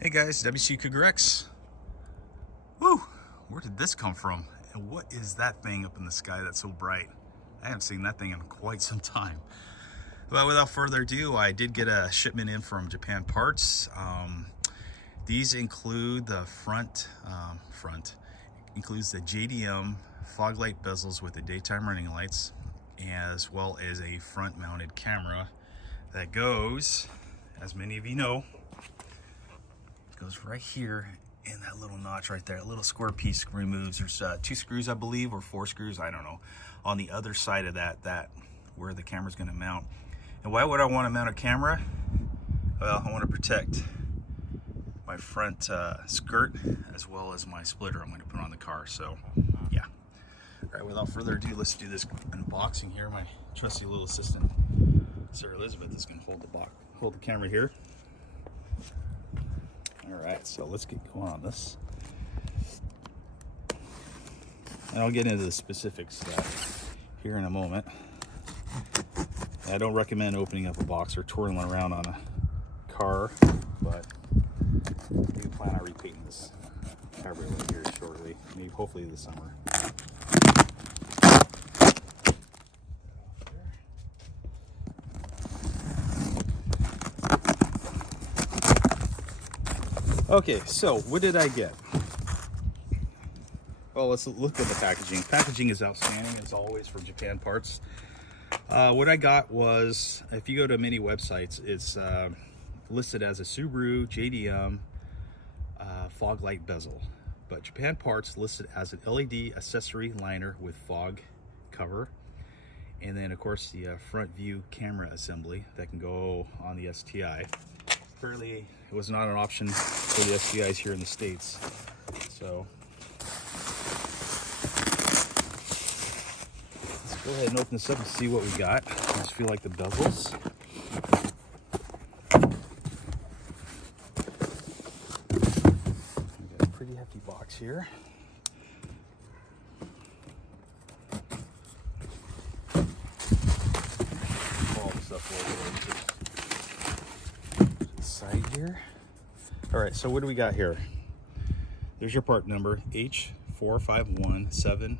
Hey guys, WRX. Woo! Where did this come from? And what is that thing up in the sky that's so bright? I haven't seen that thing in quite some time. But without further ado, I did get a shipment in from Japanparts. These include the front includes the JDM fog light bezels with the daytime running lights, as well as a front mounted camera that goes, as many of you know, goes right here in that little notch right there. A little square piece removes. There's 2 screws, I believe, or 4 screws, I don't know, on the other side of that where the camera's going to mount. And why would I want to mount a camera? Well, I want to protect my front skirt as well as my splitter I'm going to put on the car. So yeah. All right, without further ado, let's do this unboxing here. My trusty little assistant Sarah Elizabeth is going to hold the camera here. All right, so let's get going on this. And I'll get into the specifics here in a moment. I don't recommend opening up a box or twirling around on a car, but we plan on repainting this cabriolet here shortly, maybe hopefully this summer. Okay, so what did I get? Well, let's look at the packaging. Packaging is outstanding as always from Japanparts. What I got was, if you go to many websites, it's listed as a Subaru JDM fog light bezel, but Japanparts listed as an LED accessory liner with fog cover, and then of course the front view camera assembly that can go on the STI. Apparently it was not an option for the STIs here in the States, so let's go ahead and open this up and see what we got. I just feel like the bezels. We got a pretty hefty box here. Pull all this up over to the side here. All right, so what do we got here? There's your part number, H4517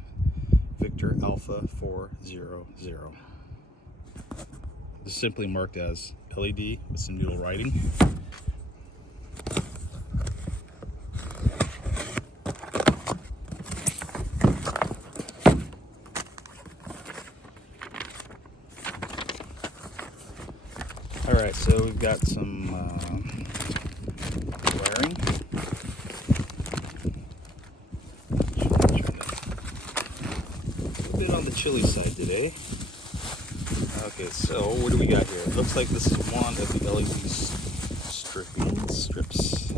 Victor Alpha 400. This is simply marked as LED with some needle writing. All right, so we've got some wiring. A bit on the chilly side today. Okay, so what do we got here? It looks like this is one of the LED strips.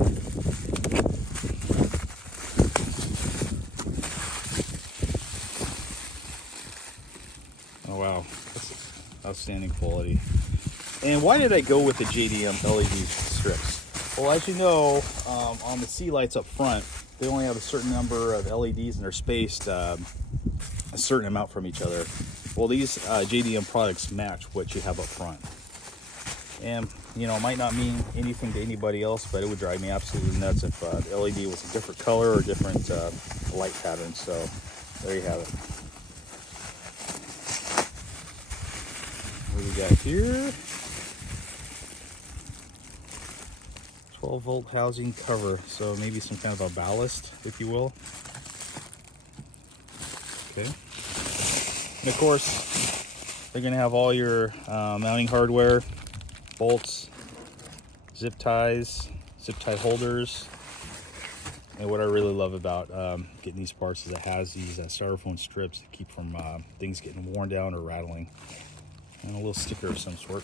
Oh wow, that's outstanding quality. And why did I go with the JDM LED strips? Well, as you know, on the C lights up front, they only have a certain number of LEDs and they're spaced a certain amount from each other. Well, these JDM products match what you have up front. And, you know, it might not mean anything to anybody else, but it would drive me absolutely nuts if the LED was a different color or different light pattern. So there you have it. What do we got here? 12-volt housing cover, so maybe some kind of a ballast, if you will. Okay. And of course, they're going to have all your mounting hardware, bolts, zip tie holders. And what I really love about getting these parts is it has these styrofoam strips to keep from things getting worn down or rattling. And a little sticker of some sort.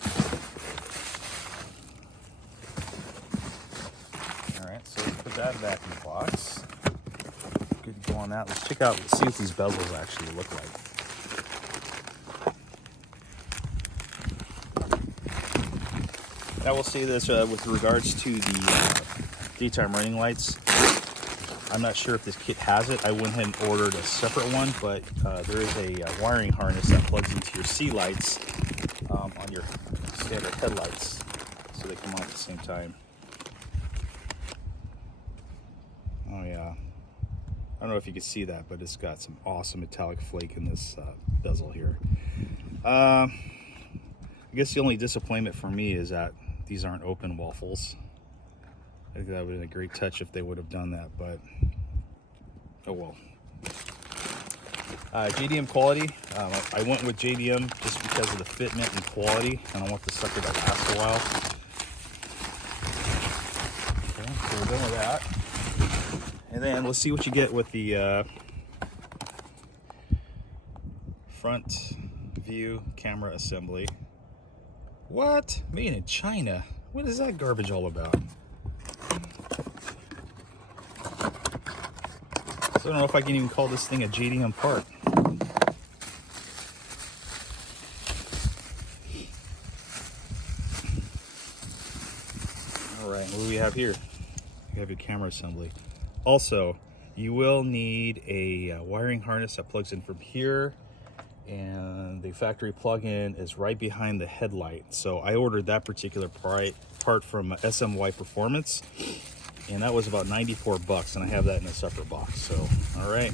Alright, so let's put that back in the box. Good to go on that. Let's see what these bezels actually look like. I will say this with regards to the daytime running lights. I'm not sure if this kit has it. I went ahead and ordered a separate one, but there is a wiring harness that plugs into your C lights on your standard headlights, so they come on at the same time. Oh yeah. I don't know if you can see that, but it's got some awesome metallic flake in this bezel here. I guess the only disappointment for me is that these aren't open waffles. I think that would have been a great touch if they would have done that, but oh well. JDM quality. I went with JDM just because of the fitment and quality, and I want the sucker to last a while. Okay, so we're done with that. And then let's see what you get with the front view camera assembly. What? Made in China? What is that garbage all about? So I don't know if I can even call this thing a JDM part. Alright, what do we have here? We have your camera assembly. Also, you will need a wiring harness that plugs in from here, and the factory plug-in is right behind the headlight. So I ordered that particular part from SMY Performance, and that was about 94 bucks, and I have that in a separate box. So, all right.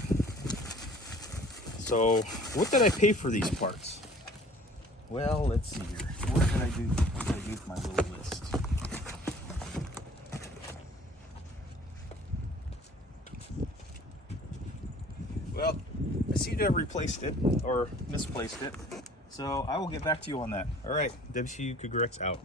So, what did I pay for these parts? Well, let's see here. What did I do? What did I do for my little list? Well, I seem to have replaced it or misplaced it. So I will get back to you on that. All right, WRX out.